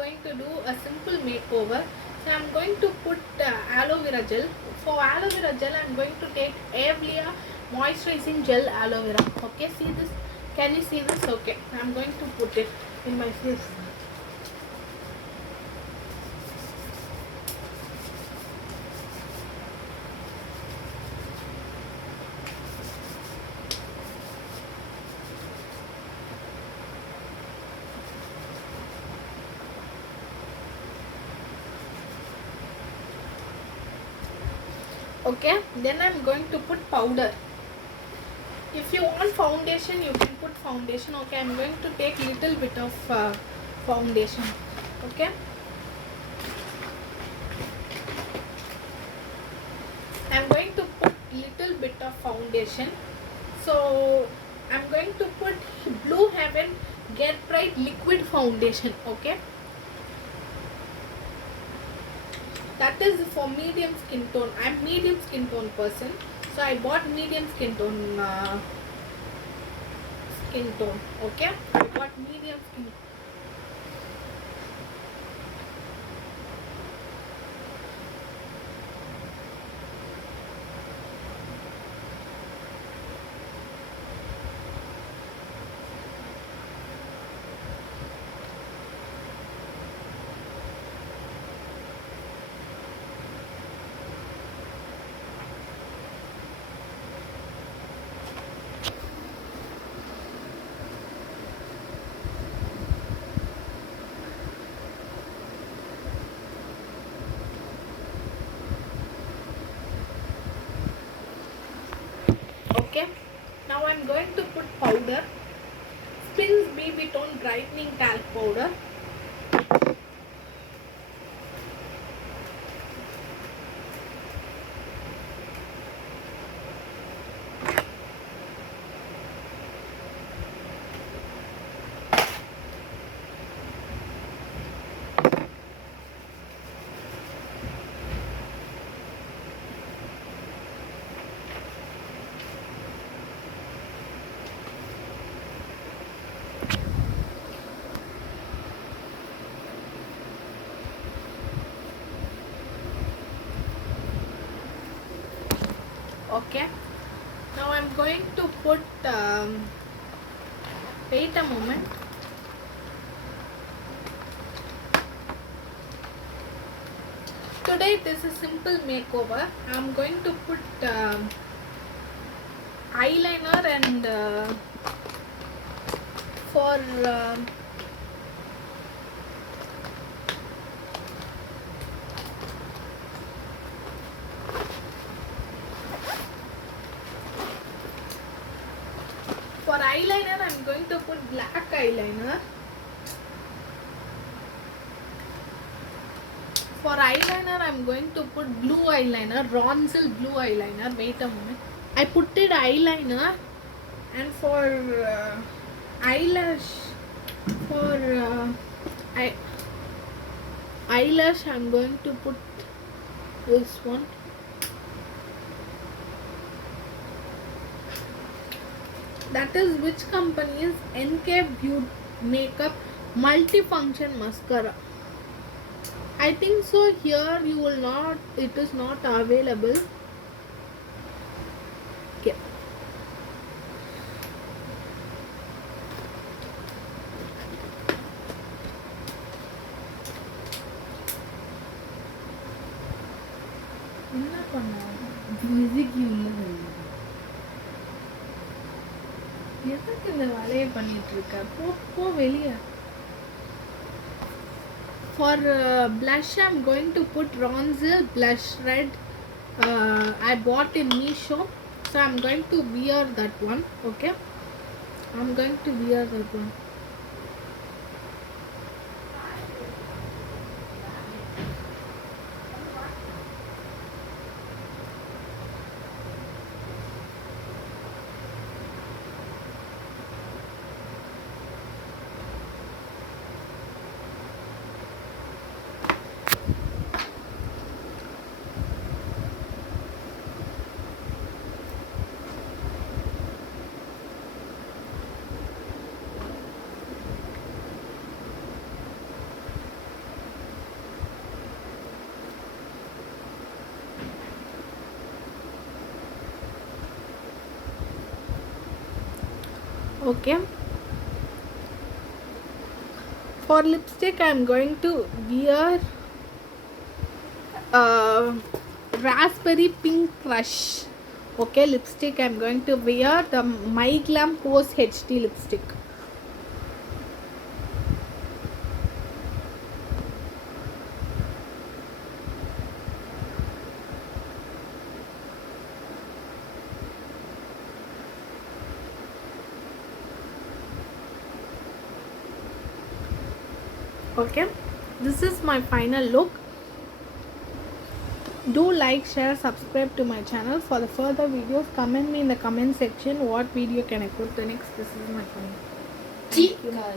going to do a simple makeover. So I'm going to put aloe vera gel. For aloe vera gel, I'm going to take Avlia moisturizing gel aloe vera. Okay, see this? Can you see this? Okay, I'm going to put it in my face. Okay, then I'm going to put powder. If you want foundation, you can put foundation. Okay, I'm going to take little bit of foundation. Okay, I'm going to put little bit of foundation. So I'm going to put Blue Heaven Get Bright liquid foundation. Okay, that is for medium skin tone. I'm medium skin tone person, so I bought medium skin tone. Okay, I got medium skin. Okay, now I'm going to put powder. Spins BB Tone brightening talc powder. Okay, now I'm going to put wait a moment. Today this is simple makeover. I'm going to put eyeliner and for eyeliner I'm going to put black eyeliner. For eyeliner I'm going to put blue eyeliner, Ronzil blue eyeliner. Wait a moment. I put it eyeliner, and for eyelash, for eyelash I'm going to put this one. That is which company is NK Beauty Makeup Multifunction Mascara. I think so. Here you will not. It is not available. Okay. என்ன பண்ண music இல்லை எதுக்கு இந்த வேலையை பண்ணிட்டு இருக்க போ வெளியே For blush I'm going to put Ronzil blush red. I bought in Meesho, so I'm going to wear that one. Okay, I'm going to wear that one. Okay, for lipstick I'm going to wear uh, raspberry pink crush. Okay, lipstick I'm going to wear the My Glam Pose HD lipstick. Okay, this is my final look. Do like, share, subscribe to my channel. For the further videos, comment me in the comment section what video can I put the next. This is my final. Thank you.